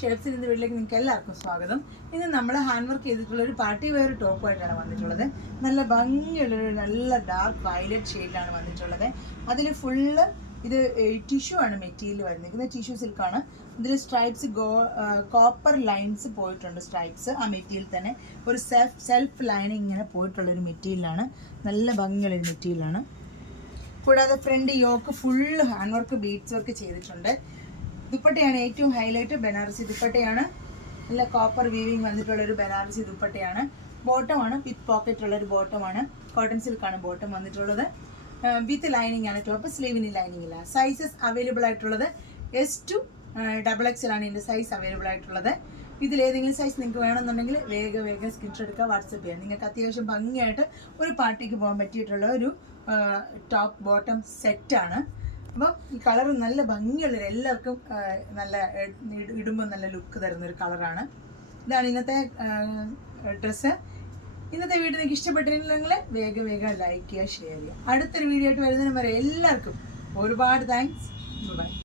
ഷെഫ്സിൽ ഇന്ന് വീട്ടിലേക്ക് നിങ്ങൾക്ക് എല്ലാവർക്കും സ്വാഗതം. ഇന്ന് നമ്മൾ ഹാൻഡ് വർക്ക് ചെയ്തിട്ടുള്ള ഒരു പാർട്ടി വെയർ ടോപ്പായിട്ടാണ് വന്നിട്ടുള്ളത്. നല്ല ഭംഗിയുള്ളൊരു നല്ല ഡാർക്ക് വയലറ്റ് ഷെയ്ഡിലാണ് വന്നിട്ടുള്ളത്. അതിൽ ഫുള്ള് ഇത് ടിഷ്യൂ ആണ് മെറ്റീരിയൽ വരുന്നിരിക്കുന്നത്. ടിഷ്യൂ സിൽക്കാണ്. ഇതിൽ സ്ട്രൈപ്സ് കോപ്പർ ലൈൻസ് പോയിട്ടുണ്ട്. സ്ട്രൈപ്സ് ആ മെറ്റീരിയൽ തന്നെ ഒരു സെൽഫ് ലൈനിങ് ഇങ്ങനെ പോയിട്ടുള്ളൊരു മെറ്റീരിയലാണ്. നല്ല ഭംഗിയുള്ളൊരു മെറ്റീരിയലാണ്. കൂടാതെ front yoke full hand work beads work ചെയ്തിട്ടുണ്ട്. ദുപ്പട്ടയാണ് ഏറ്റവും ഹൈലൈറ്റ്. ബനാറസി ദുപ്പട്ടയാണ്. നല്ല കോപ്പർ വീവിങ് വന്നിട്ടുള്ള ഒരു ബനാറസി ദുപ്പട്ടയാണ്. ബോട്ടമാണ് വിത്ത് പോക്കറ്റ് ഉള്ള ഒരു ബോട്ടമാണ്. കോട്ടൺ സിൽക്കാണ് ബോട്ടം വന്നിട്ടുള്ളത്. വിത്ത് ലൈനിങ് ആണ് ടോപ്പ്. സ്ലീവിന് ലൈനിങ് ഇല്ല. സൈസസ് അവൈലബിൾ ആയിട്ടുള്ളത് S to XXL ആണ് ഇതിൻ്റെ സൈസ് അവൈലബിൾ ആയിട്ടുള്ളത്. ഇതിലേതെങ്കിലും സൈസ് നിങ്ങൾക്ക് വേണമെന്നുണ്ടെങ്കിൽ വേഗം സ്ക്രീൻഷോട്ട് എടുക്കുക, വാട്സപ്പ് ചെയ്യാം. നിങ്ങൾക്ക് അത്യാവശ്യം ഭംഗിയായിട്ട് ഒരു പാർട്ടിക്ക് പോകാൻ പറ്റിയിട്ടുള്ള ഒരു ടോപ്പ് ബോട്ടം സെറ്റാണ്. അപ്പോൾ ഈ കളർ നല്ല ഭംഗിയുള്ളൊരു എല്ലാവർക്കും നല്ല ഇടുമ്പോൾ നല്ല ലുക്ക് തരുന്നൊരു കളറാണ്. ഇതാണ് ഇന്നത്തെ ഡ്രസ്സ്. ഇന്നത്തെ വീഡിയോ നിങ്ങൾക്ക് ഇഷ്ടപ്പെട്ടിട്ടുണ്ടെങ്കിൽ വേഗം ലൈക്ക് ചെയ്യുക, ഷെയർ ചെയ്യുക. അടുത്തൊരു വീഡിയോ ആയിട്ട് വരുന്നതിന് വരെ എല്ലാവർക്കും ഒരുപാട് താങ്ക്സ്. ബൈ.